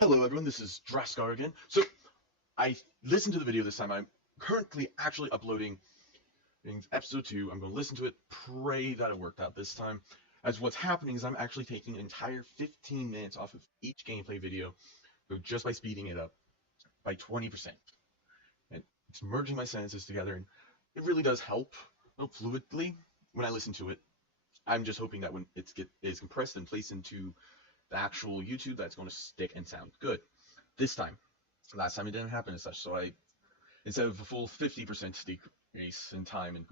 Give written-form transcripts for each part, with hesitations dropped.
Hello everyone, this is Drascar again. So, I listened to the video this time. I'm currently actually uploading episode 2. I'm going to listen to it, pray that it worked out this time. As what's happening is I'm actually taking an entire 15 minutes off of each gameplay video, just by speeding it up by 20%. And it's merging my sentences together, and it really does help fluidly when I listen to it. I'm just hoping that when it is compressed and placed into the actual YouTube, that's going to stick and sound good. This time, last time it didn't happen as such, so instead of a full 50% decrease in time,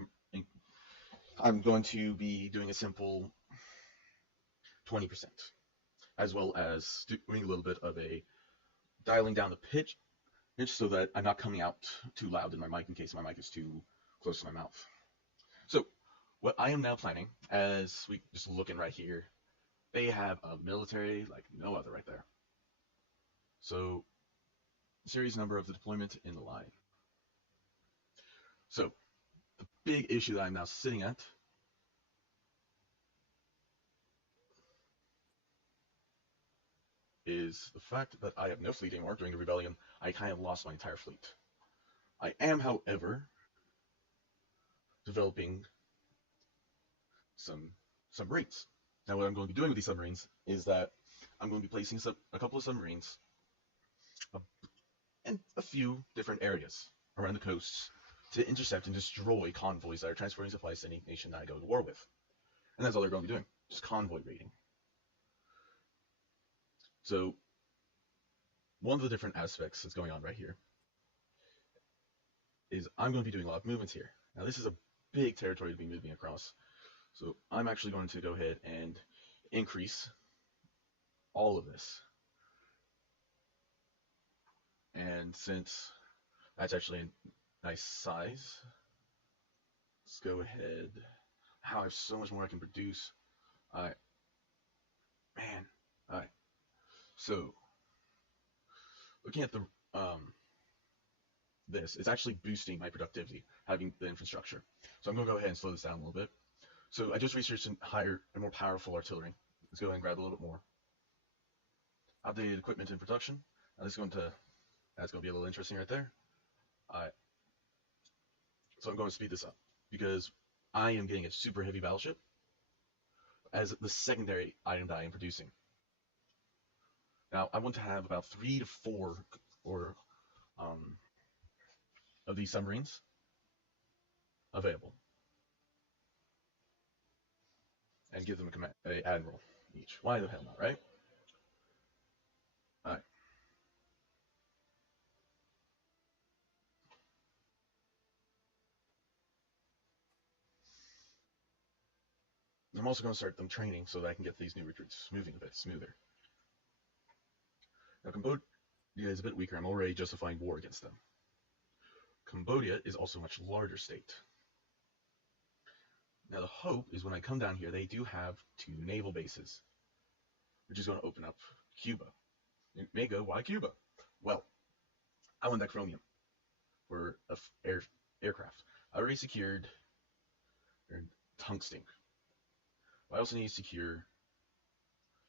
I'm going to be doing a simple 20%, as well as doing a little bit of a dialing down the pitch so that I'm not coming out too loud in my mic in case my mic is too close to my mouth. So, what I am now planning, as we just looking right here, they have a military like no other right there. So, series number of the deployment in the line. So, the big issue that I'm now sitting at is the fact that I have no fleet anymore. During the rebellion, I kind of lost my entire fleet. I am, however, developing some submarines. Now, what I'm going to be doing with these submarines is that I'm going to be placing a couple of submarines in a few different areas around the coasts to intercept and destroy convoys that are transporting supplies to any nation that I go to war with. And that's all they're going to be doing, just convoy raiding. So, one of the different aspects that's going on right here is I'm going to be doing a lot of movements here. Now, this is a big territory to be moving across. So, I'm actually going to go ahead and increase all of this. And since that's actually a nice size, let's go ahead. How I have so much more I can produce. Alright. So, looking at the this, it's actually boosting my productivity, having the infrastructure. So I'm going to go ahead and slow this down a little bit. So I just researched some higher and more powerful artillery. Let's go ahead and grab a little bit more. Outdated equipment in production. Now that's going to be a little interesting right there. Alright. So I'm going to speed this up because I am getting a super heavy battleship as the secondary item that I am producing. Now I want to have about 3 to 4 of these submarines available, and give them a admiral each. Why the hell not, right? Alright. I'm also going to start them training so that I can get these new recruits moving a bit smoother. Now, Cambodia is a bit weaker. I'm already justifying war against them. Cambodia is also a much larger state. Now, the hope is when I come down here, they do have 2 naval bases, which is going to open up Cuba. You may go, why Cuba? Well, I want that chromium for aircraft. I already secured tungsten. I also need to secure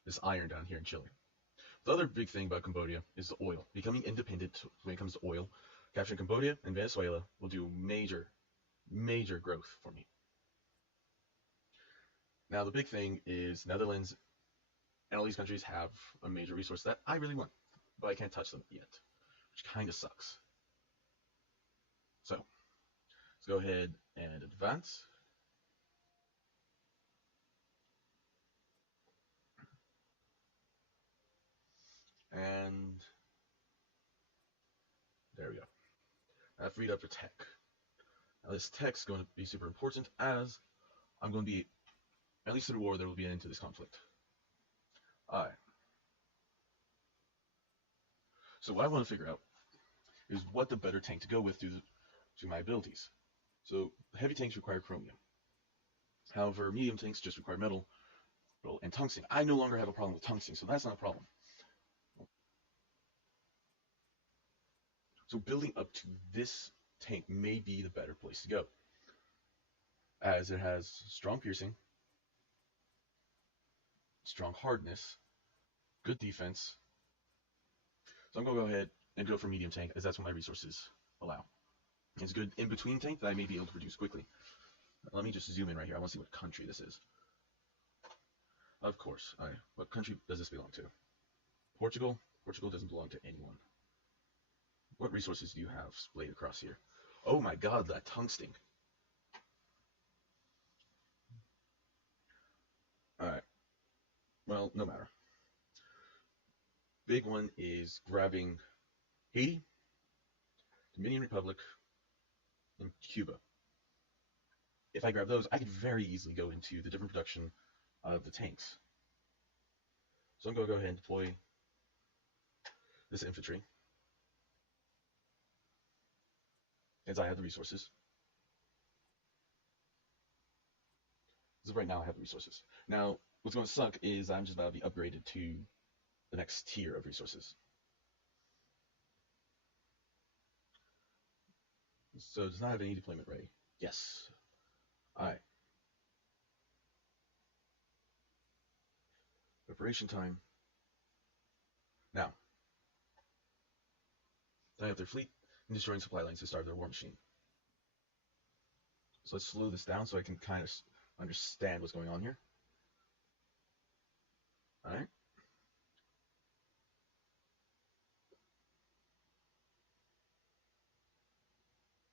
this iron down here in Chile. The other big thing about Cambodia is the oil. Becoming independent when it comes to oil, capturing Cambodia and Venezuela will do major growth for me. Now, the big thing is Netherlands and all these countries have a major resource that I really want, but I can't touch them yet, which kind of sucks. So, let's go ahead and advance. And there we go. I freed up for tech. Now this tech's going to be super important as I'm going to be, at least through war, there will be an end to this conflict. Alright. So what I want to figure out is what the better tank to go with to my abilities. So heavy tanks require chromium. However, medium tanks just require metal and tungsten. I no longer have a problem with tungsten, so that's not a problem. So building up to this tank may be the better place to go, as it has strong piercing, strong hardness, good defense, So I'm going to go ahead and go for medium tank, as that's what my resources allow. It's good in between tank that I may be able to produce quickly. Let me just zoom in right here. I want to see what country this is. Of course. What country does this belong to? Portugal? Portugal doesn't belong to anyone. What resources do you have splayed across here? Oh my god, that tungsten. Alright. Well, no matter. Big one is grabbing Haiti, Dominican Republic, and Cuba. If I grab those, I could very easily go into the different production of the tanks. So I'm going to go ahead and deploy this infantry, as I have the resources. As of right now, I have the resources. Now, what's going to suck is I'm just about to be upgraded to the next tier of resources. So it does not have any deployment ready. Yes. Alright. Preparation time. Now. Tying up their fleet and destroying supply lines to starve their war machine. So let's slow this down so I can kind of understand what's going on here. Alright.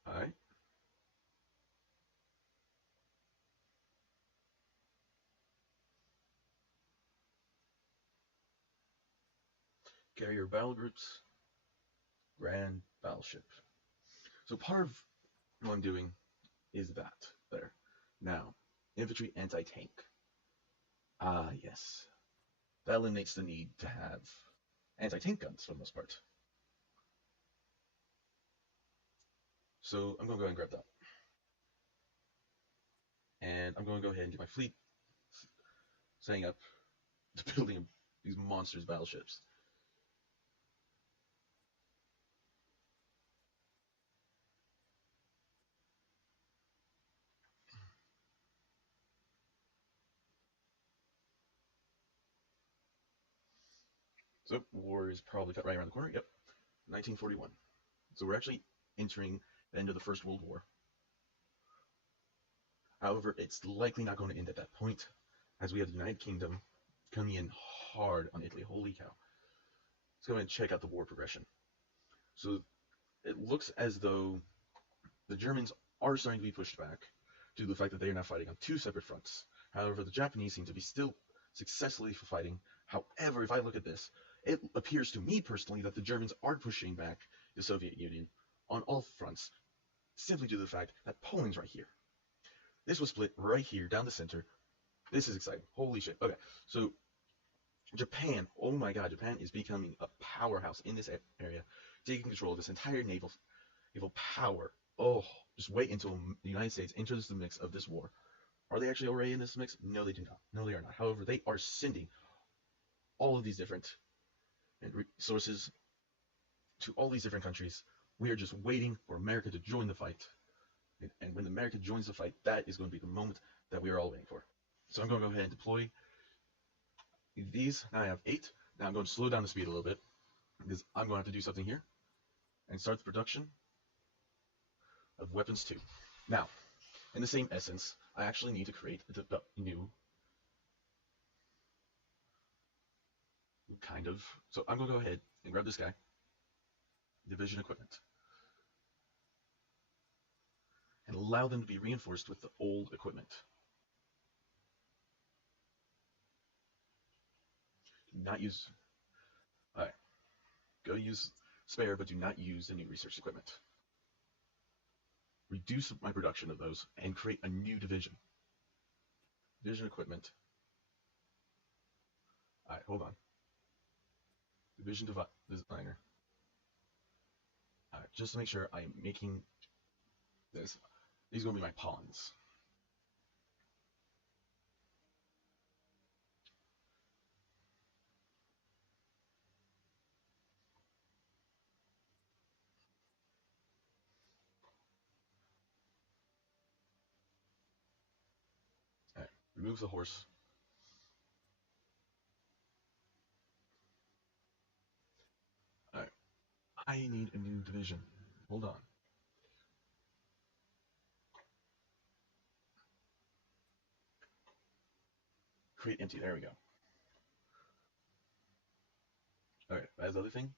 Alright. Carrier battle groups. Grand battleship. So part of what I'm doing is that there. Now, infantry anti-tank. Ah, yes. That eliminates the need to have anti-tank guns for the most part. So I'm going to go ahead and grab that. And I'm going to go ahead and get my fleet setting up to building these monsters battleships. So war is probably cut right around the corner. Yep, 1941. So we're actually entering the end of the First World War. However, it's likely not going to end at that point, as we have the United Kingdom coming in hard on Italy. Holy cow. Let's go ahead and check out the war progression. So it looks as though the Germans are starting to be pushed back due to the fact that they are now fighting on two separate fronts. However, the Japanese seem to be still successfully fighting. However, if I look at this, it appears to me personally that the Germans are pushing back the Soviet Union on all fronts, simply due to the fact that Poland's right here. This was split right here down the center. This is exciting. Holy shit. Okay, so Japan, oh my god, Japan is becoming a powerhouse in this area, taking control of this entire naval power. Oh, just wait until the United States enters the mix of this war. Are they actually already in this mix? No, they do not. No, they are not. However, they are sending all of these different resources to all these different countries. We are just waiting for America to join the fight. And when America joins the fight, that is going to be the moment that we are all waiting for. So I'm going to go ahead and deploy these. Now I have 8. Now I'm going to slow down the speed a little bit, because I'm going to have to do something here and start the production of weapons 2. Now, in the same essence, I actually need to create a new kind of. So I'm going to go ahead and grab this guy, division equipment, and allow them to be reinforced with the old equipment. Do not use. Alright. Go use spare, but do not use the new research equipment. Reduce my production of those and create a new division. Division equipment. Alright, hold on. Division designer. Alright, just to make sure I'm making this. These are going to be my pawns. Alright, remove the horse. Alright, I need a new division. Hold on. Create empty. There we go. Alright, that's the other thing.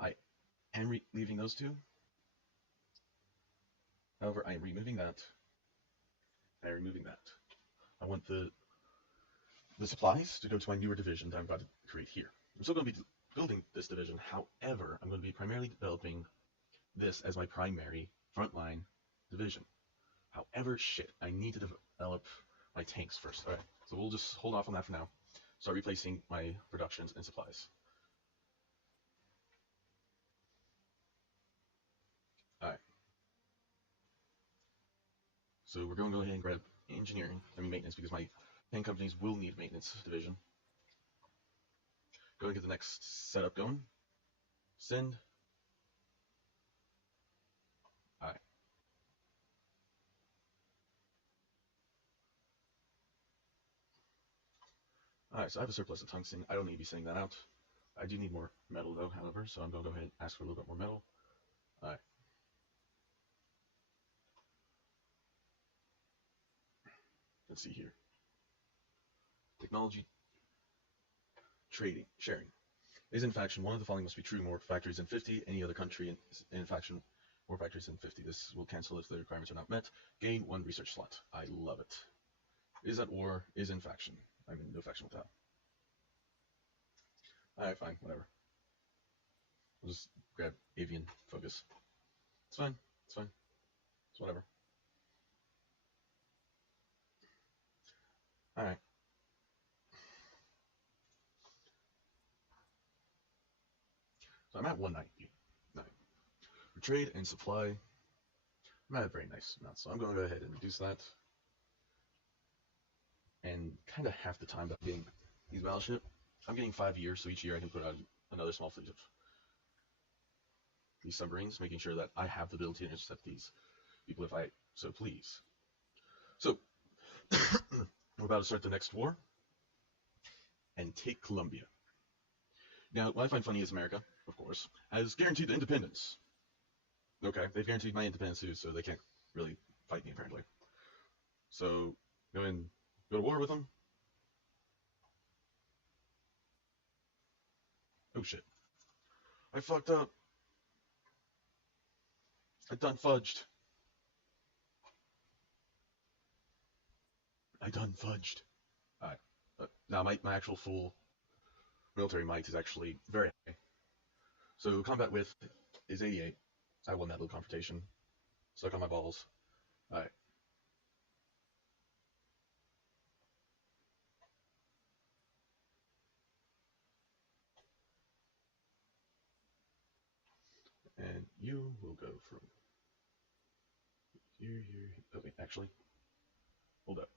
I am leaving those two. However, I am removing that. I'm removing that. I want the supplies to go to my newer division that I'm about to create here. I'm still going to be building this division. However, I'm going to be primarily developing this as my primary frontline division. However, shit, I need to develop my tanks first. Alright, so we'll just hold off on that for now. Start replacing my productions and supplies. Alright. So we're going to go ahead and grab maintenance, because my tank companies will need maintenance division. Go and get the next setup going. Send. Alright. Alright, so I have a surplus of tungsten. I don't need to be sending that out. I do need more metal though, however, so I'm going to go ahead and ask for a little bit more metal. Alright. Let's see here. Technology trading, sharing. Is in faction, one of the following must be true. More factories than 50. Any other country in faction, more factories than 50. This will cancel if the requirements are not met. Gain 1 research slot. I love it. Is at war. Is in faction. I'm in no faction with that. Alright, fine, whatever. We'll just grab avian focus. It's fine. It's fine. It's whatever. Alright. So I'm at 190. For trade and supply, I'm at a very nice amount. So I'm going to go ahead and reduce that. And kind of half the time that I'm getting these battleship, I'm getting 5 years, so each year I can put out another small fleet of these submarines, making sure that I have the ability to intercept these people if I so please. So, we're about to start the next war and take Colombia. Now, what I find funny is America, of course, has guaranteed independence. Okay, they've guaranteed my independence too, so they can't really fight me apparently. So, go to war with them. Oh shit. I fucked up. I done fudged. Alright. Now my actual full military might is actually very high. So combat width is 88. I won that little confrontation. Stuck on my balls. Alright. And you will go from here. Okay, actually, hold up.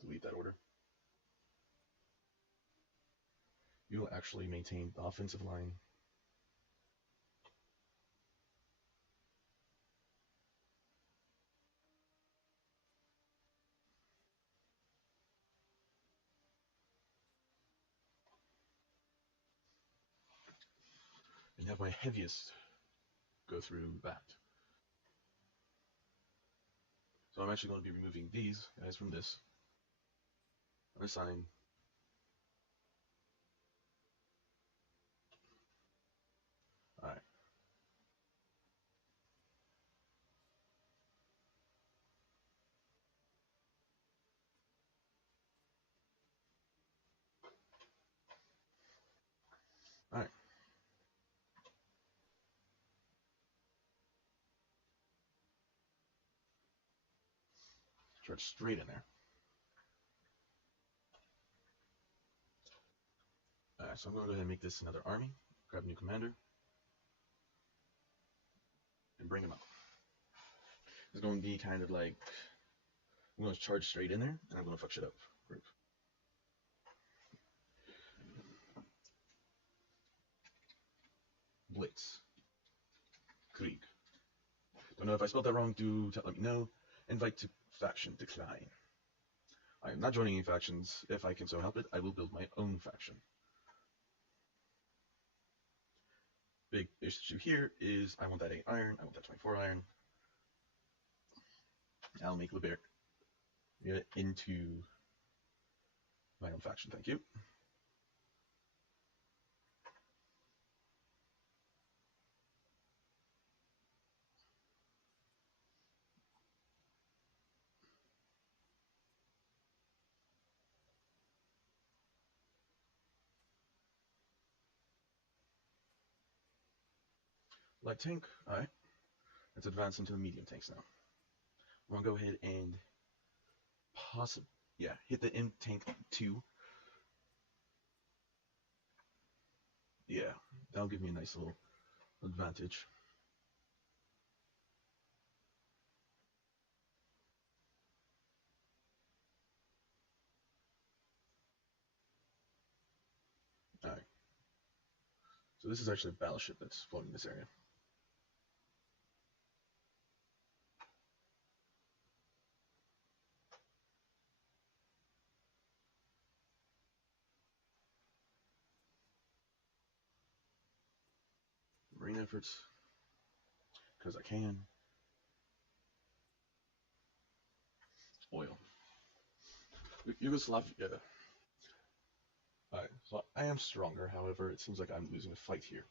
Delete that order. You will actually maintain the offensive line. And have my heaviest go through that. So I'm actually going to be removing these guys from this. Unassign. Alright. Alright. Charge straight in there. Alright, so I'm going to go ahead and make this another army. Grab a new commander. And bring him up. It's going to be kind of like, I'm going to charge straight in there, and I'm going to fuck shit up. Group. Blitz. Krieg. Don't know if I spelled that wrong, do let me know. Invite to faction decline. I am not joining any factions. If I can so help it, I will build my own faction. big issue here is I want that 8 iron, I want that 24 iron. I'll make Liberia into my own faction, thank you. Light tank, alright. Let's advance into the medium tanks now. We're gonna go ahead and hit the in tank 2. Yeah, that'll give me a nice little advantage. Alright. So this is actually a battleship that's floating in this area. Marine efforts, because I can. Oil. Yugoslavia. Alright, so I am stronger, however, it seems like I'm losing a fight here.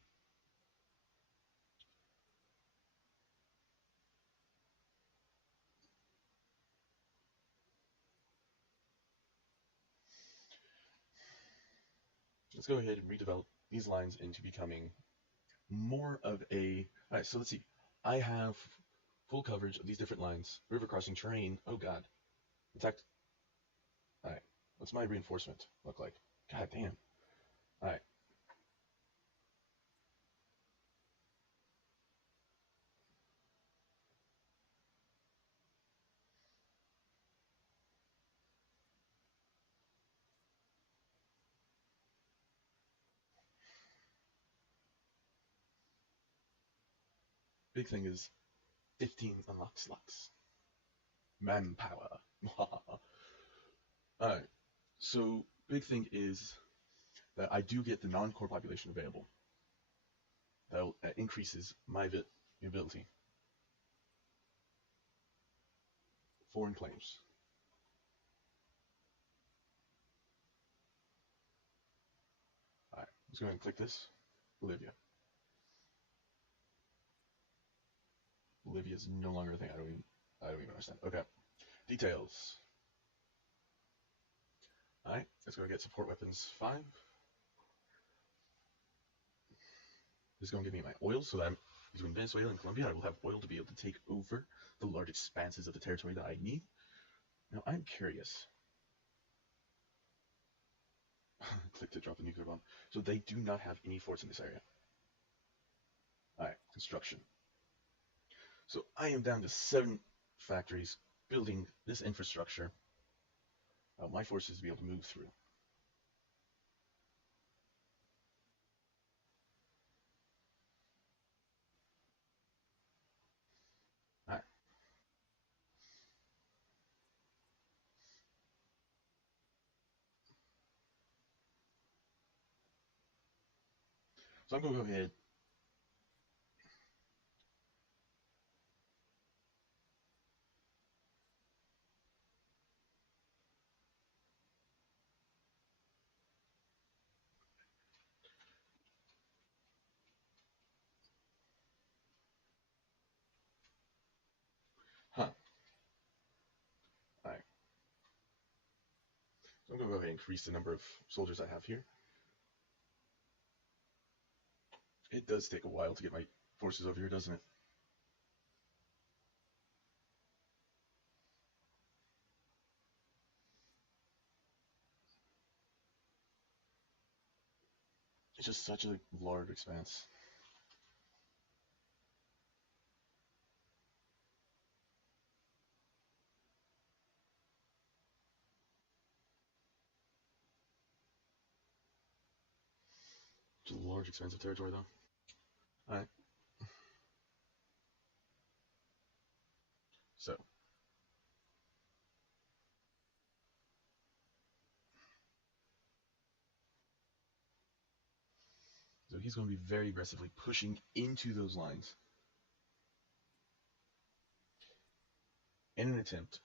Let's go ahead and redevelop these lines into becoming more of a... Alright, so let's see. I have full coverage of these different lines. River crossing terrain. Oh god. Attack. Alright. What's my reinforcement look like? God damn. Alright. Big thing is 15 unlocked slots. Manpower. Alright. So, big thing is that I do get the non-core population available. That increases my ability. Foreign claims. Alright, let's go ahead and click this. Bolivia. Bolivia is no longer a thing. I don't even understand. Okay. Details. Alright, let's go get support weapons 5. This is going to give me my oil, so that between Venezuela and Colombia, I will have oil to be able to take over the large expanses of the territory that I need. Now, I'm curious. Click to drop a nuclear bomb. So they do not have any forts in this area. Alright, construction. So I am down to 7 factories building this infrastructure. My forces to be able to move through. Alright. So I'm going to go ahead. Huh. Alright. So I'm going to go ahead and increase the number of soldiers I have here. It does take a while to get my forces over here, doesn't it? It's just such a large expanse. It's a large expanse of territory, though. Alright. So he's going to be very aggressively pushing into those lines in an attempt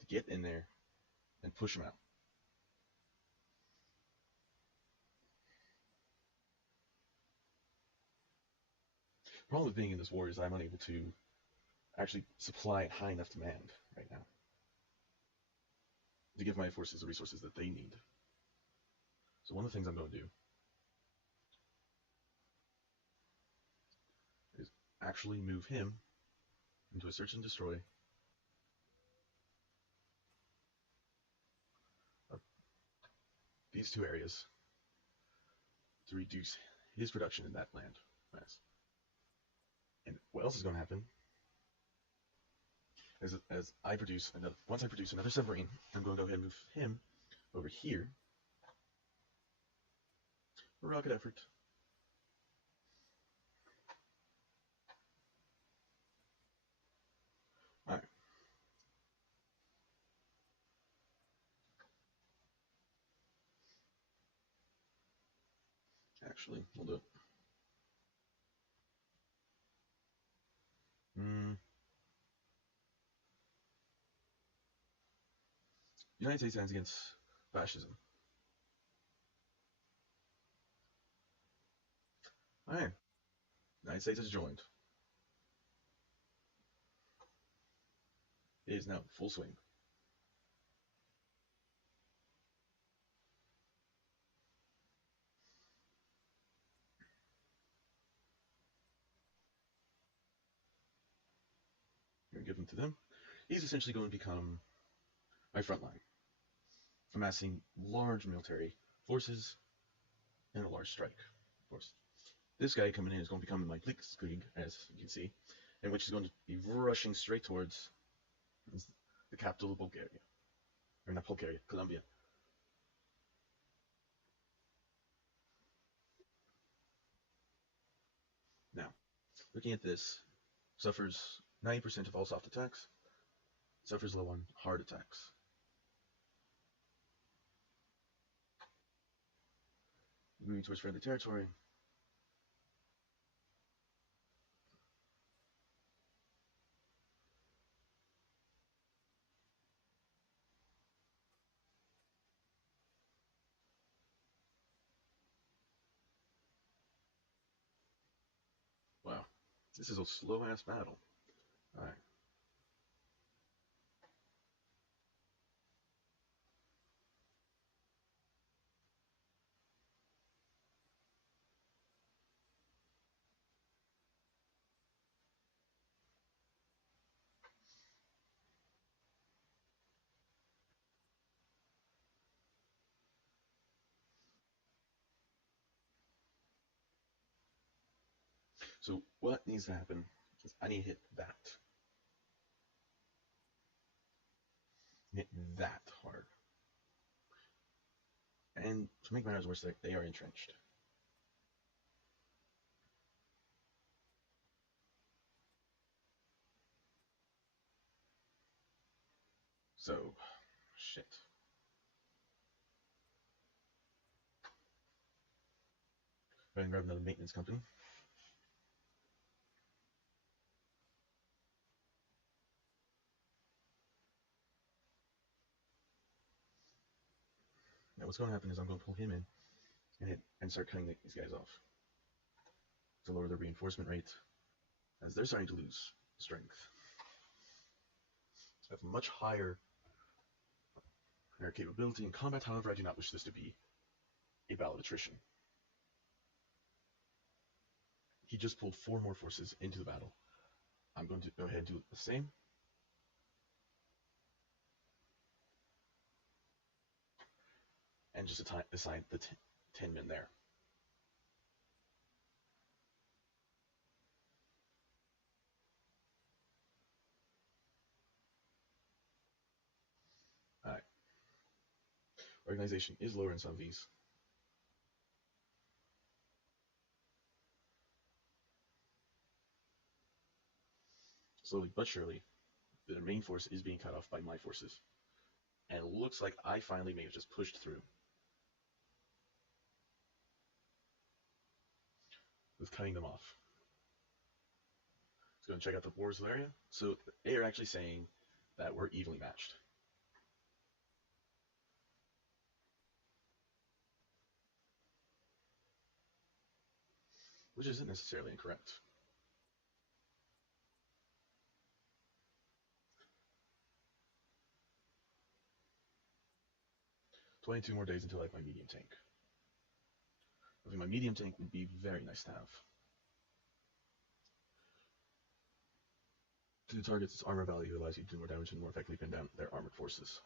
to get in there and push them out. The problem with being in this war is I'm unable to actually supply at high enough demand right now to give my forces the resources that they need. So one of the things I'm going to do is actually move him into a search and destroy of these two areas to reduce his production in that land mass. And what else is going to happen is as I produce another, once I produce another submarine, I'm going to go ahead and move him over here. A rocket effort. Alright. Actually, we'll do it. United States stands against fascism. Alright. United States has joined. It is now full swing. You're giving to them. He's essentially going to become my front line, amassing large military forces and a large strike force. This guy coming in is going to become my Blitzkrieg, as you can see, in which is going to be rushing straight towards the capital of Bulgaria. Or not Bulgaria, Colombia. Now, looking at this, suffers 90% of all soft attacks, suffers low on hard attacks. Moving towards friendly territory. Wow, this is a slow-ass battle. Alright. So what needs to happen is I need to hit that. Hit that hard. And to make matters worse, they are entrenched. So, shit. Go ahead and grab another maintenance company. Now what's going to happen is I'm going to pull him in and start cutting these guys off to lower their reinforcement rate, as they're starting to lose strength. I have much higher air capability in combat, however I do not wish this to be a battle of attrition. He just pulled 4 more forces into the battle. I'm going to go ahead and do the same. And just assign the 10 men there. Alright. Organization is lower in some of these. Slowly but surely, the main force is being cut off by my forces. And it looks like I finally may have just pushed through. with cutting them off. Let's go and check out the wars area. So they are actually saying that we're evenly matched, which isn't necessarily incorrect. 22 more days until I have my medium tank. I think my medium tank would be very nice to have. To the target's its armor value allows you to do more damage and more effectively pin down their armored forces.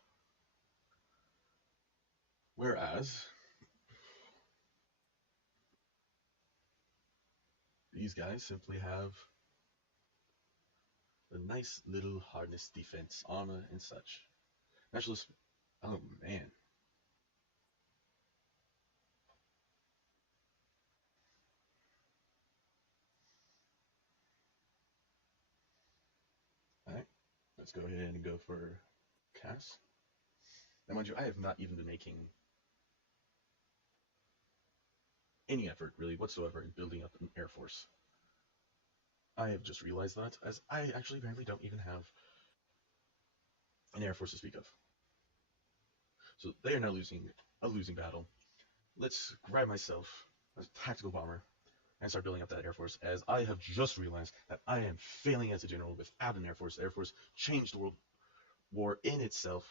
Whereas these guys simply have a nice little hardness defense, armor, and such. Naturalist. Oh man. Alright, let's go ahead and go for Cass. Now, mind you, I have not even been making any effort, really, whatsoever in building up an air force. I have just realized that, as I actually apparently don't even have an air force to speak of. So they are now losing a losing battle. Let's grab myself a tactical bomber and start building up that air force, as I have just realized that I am failing as a general without an air force. The air force changed the world war in itself.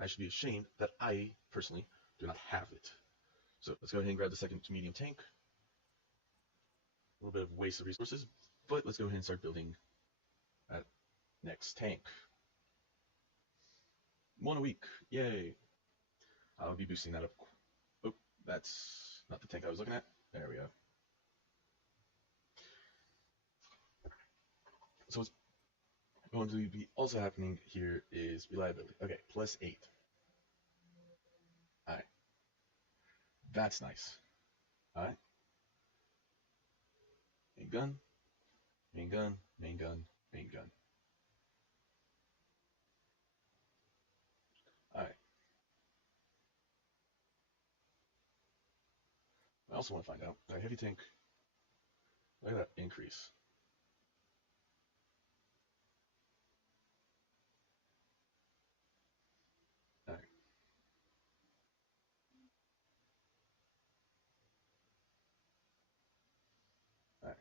I should be ashamed that I, personally, do not have it. So let's go ahead and grab the second medium tank. A little bit of waste of resources, but let's go ahead and start building that next tank. 1 a week, yay! I'll be boosting that up. Oh, that's not the tank I was looking at. There we go. So what's going to be also happening here is reliability. Okay, +8. Alright. That's nice. Alright. Main gun, main gun, main gun, main gun. Alright. I also want to find out, our heavy tank, look at that increase. Alright. Alright.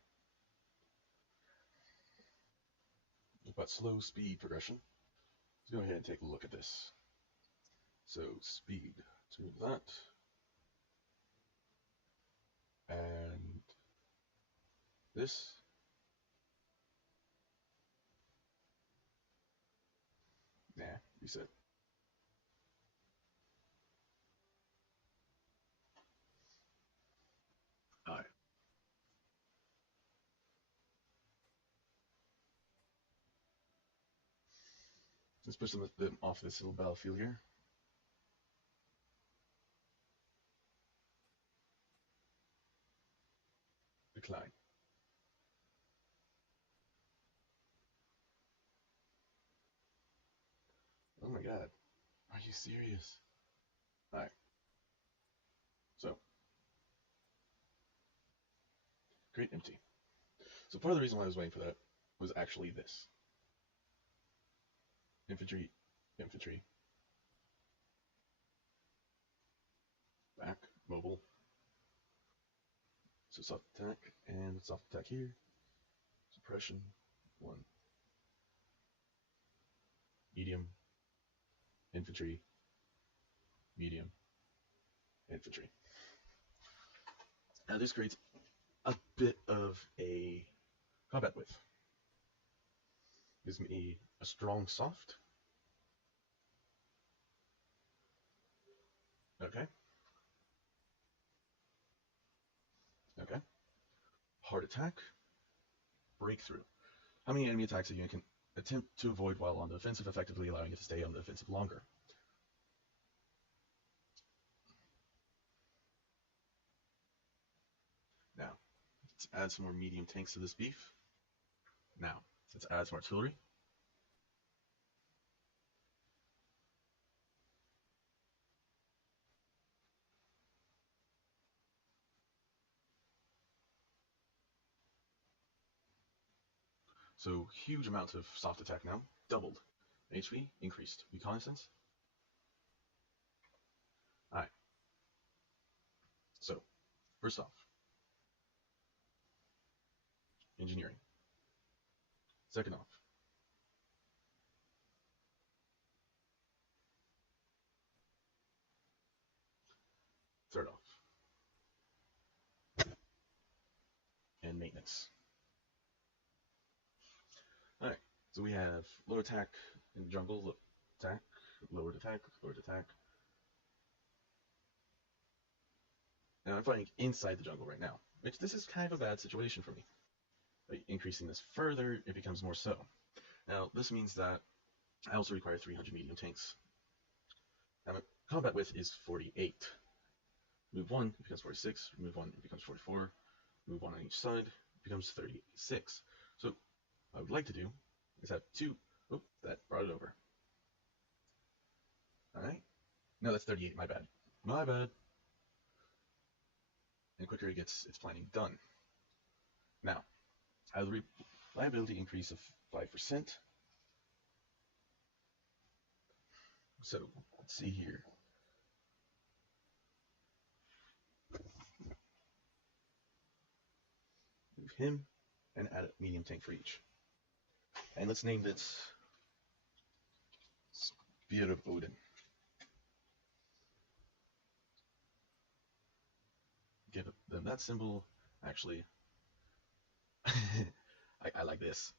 About slow speed progression. Let's go ahead and take a look at this. So speed, let's move that. And this. Nah, reset. Alright. Let's push them off this little battlefield here. Decline. Oh my god. Are you serious? Alright. So. Great empty. So part of the reason why I was waiting for that was actually this. Infantry, infantry. Back, mobile. So soft attack, and soft attack here. Suppression, 1. Medium, infantry, medium, infantry. Now this creates a bit of a combat width. Gives me a strong soft. Okay. Okay. Hard attack. Breakthrough. How many enemy attacks a unit can attempt to avoid while on the offensive, effectively allowing it to stay on the offensive longer? Now, let's add some more medium tanks to this beef. Now, let's add some artillery. So huge amounts of soft attack now, doubled. HP increased. Reconnaissance. Alright, so first off, engineering. Second off, third off, and maintenance. Alright, so we have low attack in jungle, attack, lowered attack, lowered attack. Now I'm fighting inside the jungle right now, which this is kind of a bad situation for me. By increasing this further, it becomes more so. Now this means that I also require 300 medium tanks. Now my combat width is 48. Move 1, it becomes 46. Move 1, it becomes 44. Move 1 on each side, it becomes 36. So what I would like to do is have 2. Oh, that brought it over. Alright. No, that's 38, my bad. My bad. And quicker it gets its planning done. Now, I have the reliability increase of 5%. So, let's see here. Move him and add a medium tank for each. And let's name this Spear of Odin. Give them that symbol. Actually, I like this.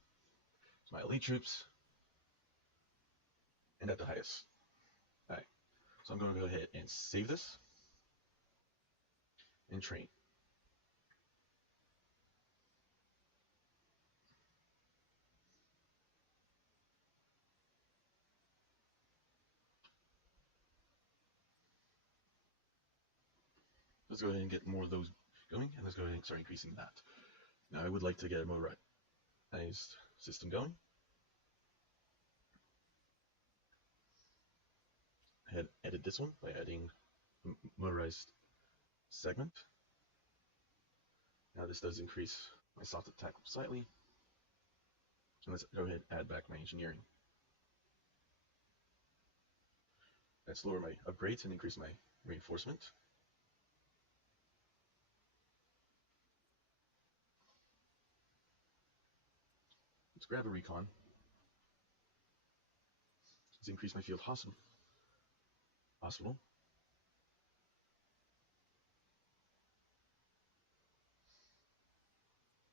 It's my elite troops. And at the highest. Alright, so I'm going to go ahead and save this. And train. Let's go ahead and get more of those going, and let's go ahead and start increasing that. Now I would like to get a motorized system going. I had edited this one by adding a motorized segment. Now this does increase my soft attack slightly. And let's go ahead and add back my engineering. Let's lower my upgrades and increase my reinforcement. Let's grab a recon. Let's increase my field hospital.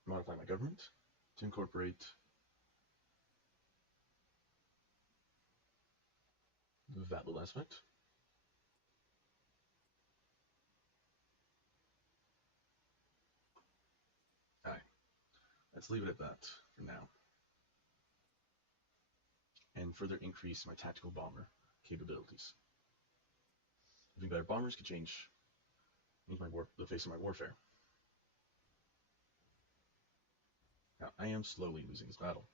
Modify my government to incorporate that little aspect. Alright, let's leave it at that for now. And further increase my tactical bomber capabilities. Having better bombers could change the face of my warfare. Now, I am slowly losing this battle.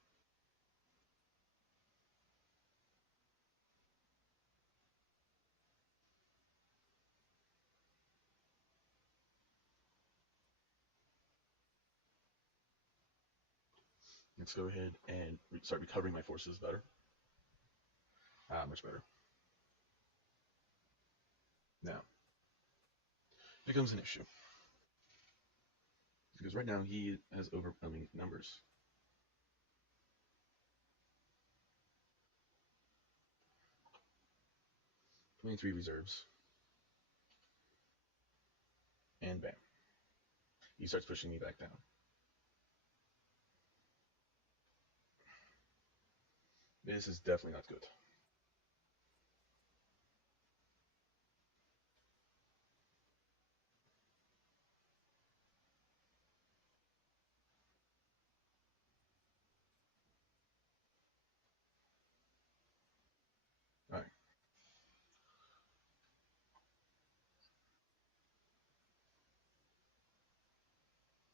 Let's go ahead and start recovering my forces better. Much better. Now, it becomes an issue. Because right now he has overwhelming numbers. "23 reserves. And bam. He starts pushing me back down. This is definitely not good. Alright.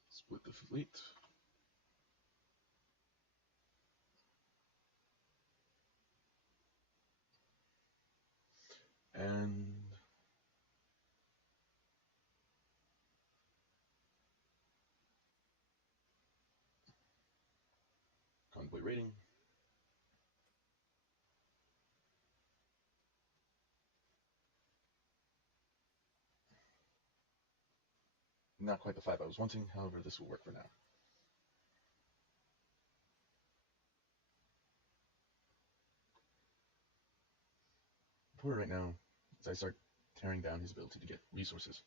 Split the fleet. And Halfway rating. Not quite the 5 I was wanting, however, this will work for now. For right now, as I start tearing down his ability to get resources.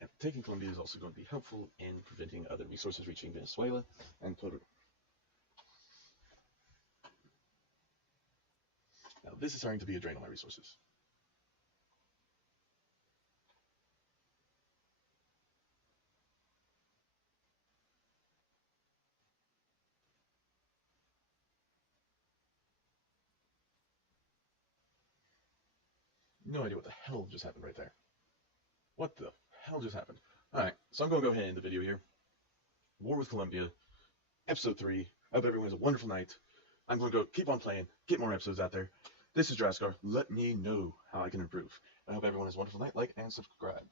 And taking Colombia is also going to be helpful in preventing other resources reaching Venezuela and Peru. Now this is starting to be a drain on my resources. No idea what the hell just happened right there. What the hell just happened? Alright, so I'm going to go ahead and end the video here. War with Colombia, episode 3. I hope everyone has a wonderful night. I'm going to go keep on playing, get more episodes out there. This is Drascar. Let me know how I can improve. I hope everyone has a wonderful night. Like and subscribe.